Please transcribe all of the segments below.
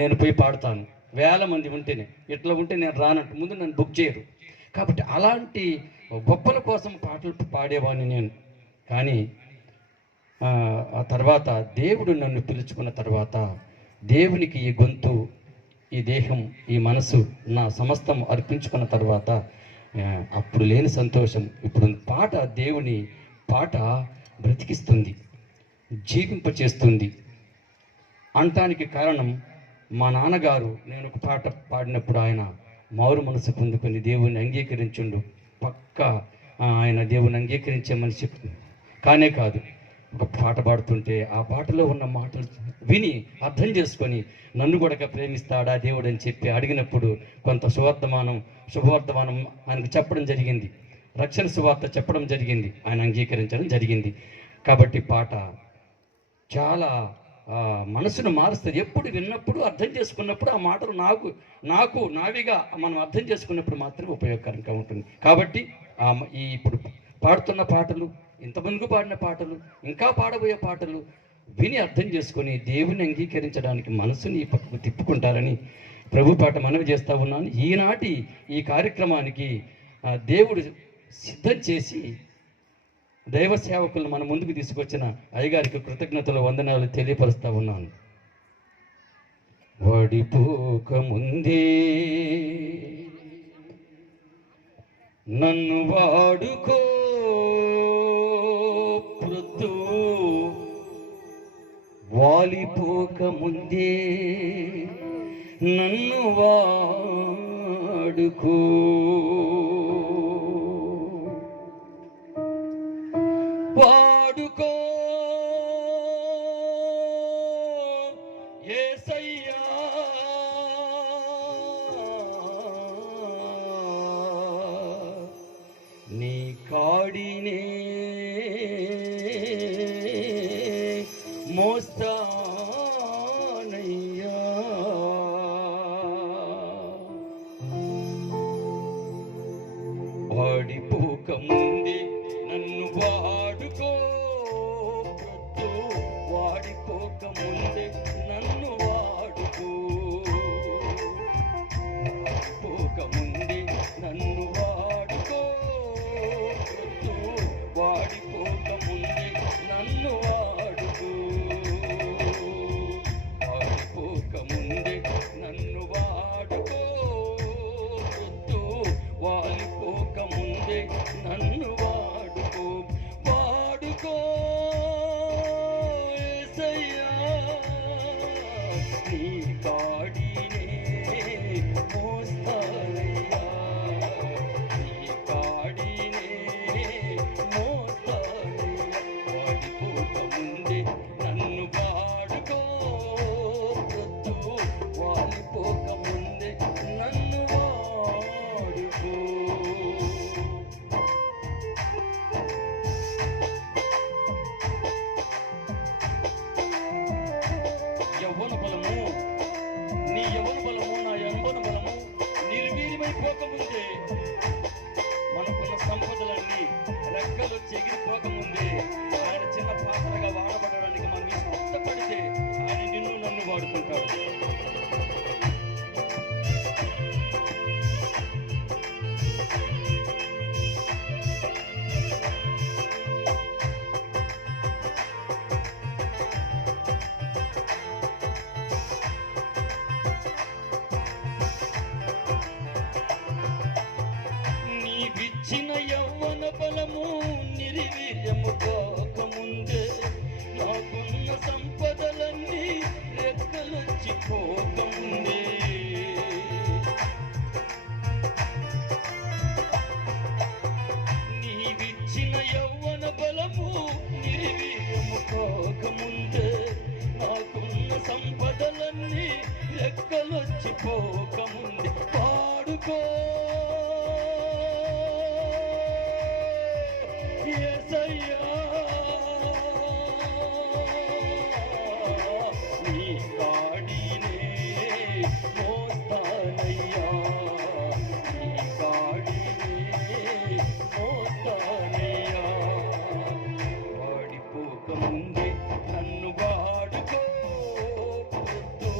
నేను పోయి పాడుతాను. వేల మంది ఉంటేనే, ఇట్లా ఉంటే నేను రానంటే ముందు నన్ను బుక్ చేయరు. కాబట్టి అలాంటి గొప్పల కోసం పాటలు పాడేవాడిని నేను. కానీ ఆ తర్వాత దేవుడు నన్ను పిలుచుకున్న తర్వాత, దేవునికి ఈ గొంతు, ఈ దేహం, ఈ మనసు, నా సమస్తం అర్పించుకున్న తర్వాత అప్పుడు లేని సంతోషం ఇప్పుడు పాట, దేవుని పాట బ్రతికిస్తుంది, జీవింపచేస్తుంది అనటానికి కారణం మా నాన్నగారు. నేను ఒక పాట పాడినప్పుడు ఆయన మారు మనసు పొందుకొని దేవుని అంగీకరించుండు. పక్క ఆయన దేవుని అంగీకరించే మనిషి కానే కాదు. ఒక పాట పాడుతుంటే ఆ పాటలో ఉన్న మాటలు విని అర్థం చేసుకొని నన్ను కూడా ప్రేమిస్తాడా దేవుడు అని చెప్పి అడిగినప్పుడు కొంత శుభవర్తమానం ఆయనకు చెప్పడం జరిగింది. రక్షణ సువార్త చెప్పడం జరిగింది, ఆయన అంగీకరించడం జరిగింది. కాబట్టి పాట చాలా మనసును మారుస్తుంది. ఎప్పుడు విన్నప్పుడు, అర్థం చేసుకున్నప్పుడు ఆ మాటలు నావిగా మనం అర్థం చేసుకున్నప్పుడు మాత్రమే ఉపయోగకరంగా ఉంటుంది. కాబట్టి ఈ ఇప్పుడు పాడుతున్న పాటలు, ఇంతమందికి పాడిన పాటలు, ఇంకా పాడబోయే పాటలు విని అర్థం చేసుకొని దేవుని అంగీకరించడానికి మనసుని ఈ పక్కకు తిప్పుకుంటారని ప్రభు పాట మనవి చేస్తూ ఉన్నాను. ఈనాటి ఈ కార్యక్రమానికి దేవుడు సిద్ధం చేసి దైవ సేవకులను మన ముందుకు తీసుకొచ్చిన అయ్యగారికి కృతజ్ఞతలు, వందనాలు తెలియపరుస్తూ ఉన్నాను. వాడిపోక ముందే నన్ను వాడుకో ప్రొద్దు, వాలిపోక ముందే నన్ను వాడుకో, వాడుకో యేసయ్యా, నీ కాడినే మోస్తానయ్యా, వాడిపోక ముందే నన్ను వాడుకో ప్రొద్దు, వాడిపోక ముందే నన్ను వాడుకో, పోక ముందే నన్ను వాడుకో ప్రొద్దు, వాడిపోక ముందే నన్ను వాడుకో, వాడిపోక ముందే నన్ను వాడుకో ప్రొద్దు, వాడిపోక ముందే నన్ను వాడుకో, వాడుకో యేసయ్యా, నీ కాడినే మోస్తానయ్యా, నీ కాడినే మోస్తానయ్యా, వాడిపోక ముందే నన్ను వాడుకో ప్రొద్దు, వాడిపోక ముందే నన్ను వాడుకో. యవ్వన బలము, నీ యవ్వన బలము, నా యవ్వన బలము నిర్వీర్యమైపోకముందే, మనకున్న సంపదలన్నీ రెక్కలు చెగిరిపోకముందే ఆయన చిన్న పాత్రగా వాడబడడానికి మనం ఇష్టపడితే ఆయన నిన్ను నన్ను వాడుకుంటాడు. నీవిచ్చిన యవ్వన బలము నిర్వీర్యము కాకముందే, నాకున్న సంపదలన్నీ రెక్కలొచ్చి పోకముందే, నీవిచ్చిన యవ్వన బలము నిర్వీర్యము కాకముందే, నాకున్న సంపదలన్నీ రెక్కలొచ్చి పోకముందే, వాడుకో యేసయ్యా, నీ కాడినే మోస్తానయ్యా, నీ కాడినే మోస్తానయ్యా, వాడిపోక ముందే నన్ను వాడుకో ప్రొద్దు,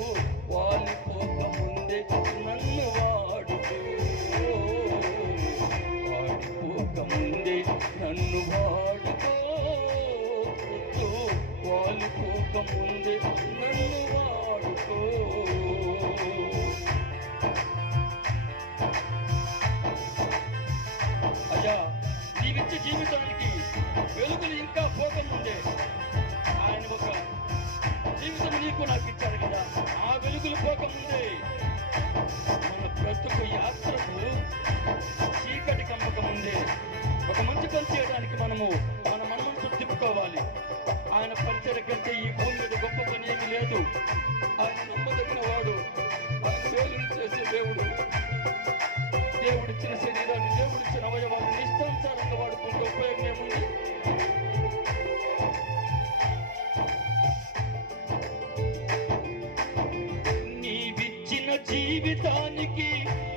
జీవితానికి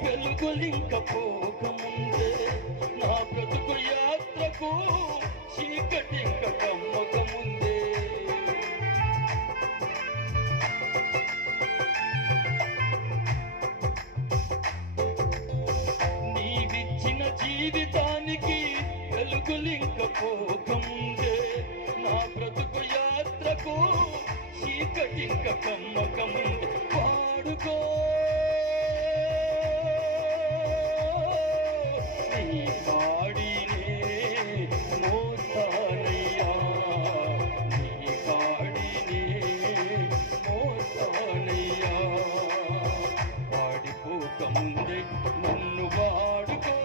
వెలుగులింక పోకముందే నా బ్రతుకు యాత్రకు చీకటింక కమ్మకముందే నీవిచ్చిన జీవితానికి వెలుగులింక పోకముందే నా బ్రతుకు యాత్రకు చీకటింక కమ్మకముందే వాడుకో నీ కాడినే మోస్తానయ్యా నీ కాడినే మోస్తానయ్యా వాడిపోకముందే నన్ను వాడుకో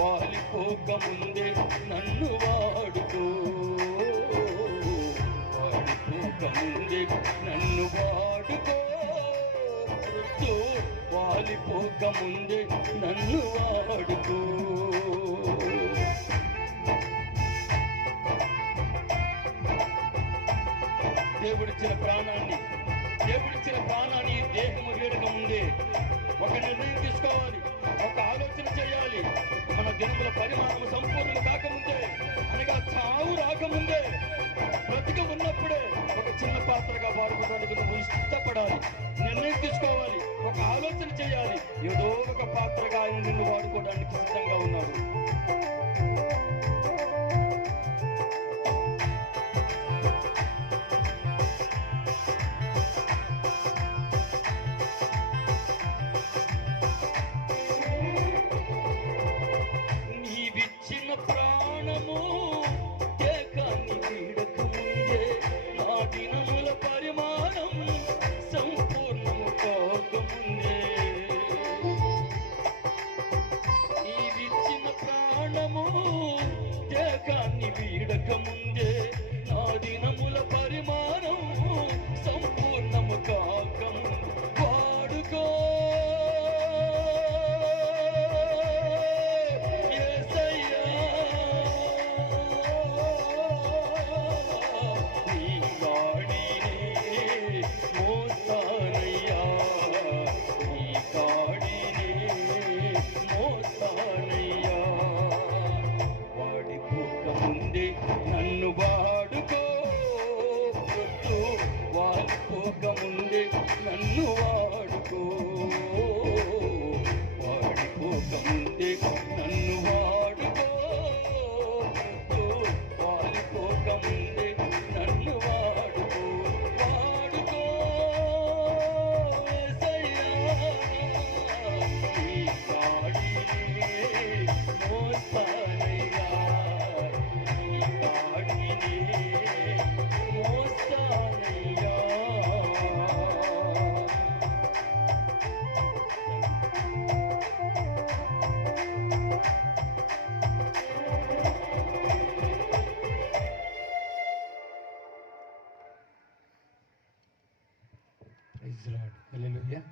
వాలిపోకముందే నన్ను వాడుకో వాడిపోకముందే నన్ను వాడుకో వాలిపోకముందే నన్ను వాడుకో దేవుడిచ్చిన ప్రాణాన్ని ఈ దేహము వీడక ముందే ఒక నిర్ణయం తీసుకోవాలి, ఒక ఆలోచన చేయాలి. మన దినముల పరిమాణం సంపూర్ణం కాకముందే, అనగా చావు రాకముందే, బ్రతిక ఉన్నప్పుడే ఒక చిన్న పాత్రగా వాడుకోవడానికి నువ్వు ఇష్టపడాలి. నిర్ణయం తీసుకోవాలి, ఒక ఆలోచన చేయాలి. ఏదో ఒక పాత్రగా ఆయన నిన్ను వాడుకోవడానికి సిద్ధంగా ఉన్నాడు. నీవిచ్చిన ప్రాణము దేకాన్ని వీడక ముందే నా దినముల పరిమాణం సంపూర్ణము కాకముందే నీవిచ్చిన ప్రాణము దేకాన్ని వీడక ముందే నా దినముల పరిమాణం సంపూర్ణము కాకముందే వాడుకో నన్ను వాడుకో వాడిపోకముందే నన్ను వాడుకో వాడిపోకముందే నన్ను వాడుకో వాడిపోకముందే నన్ను వాడుకో వాడుకో యేసయ్యా నీ కాడినే మోస్తానయ్యా Praise the Lord. Hallelujah.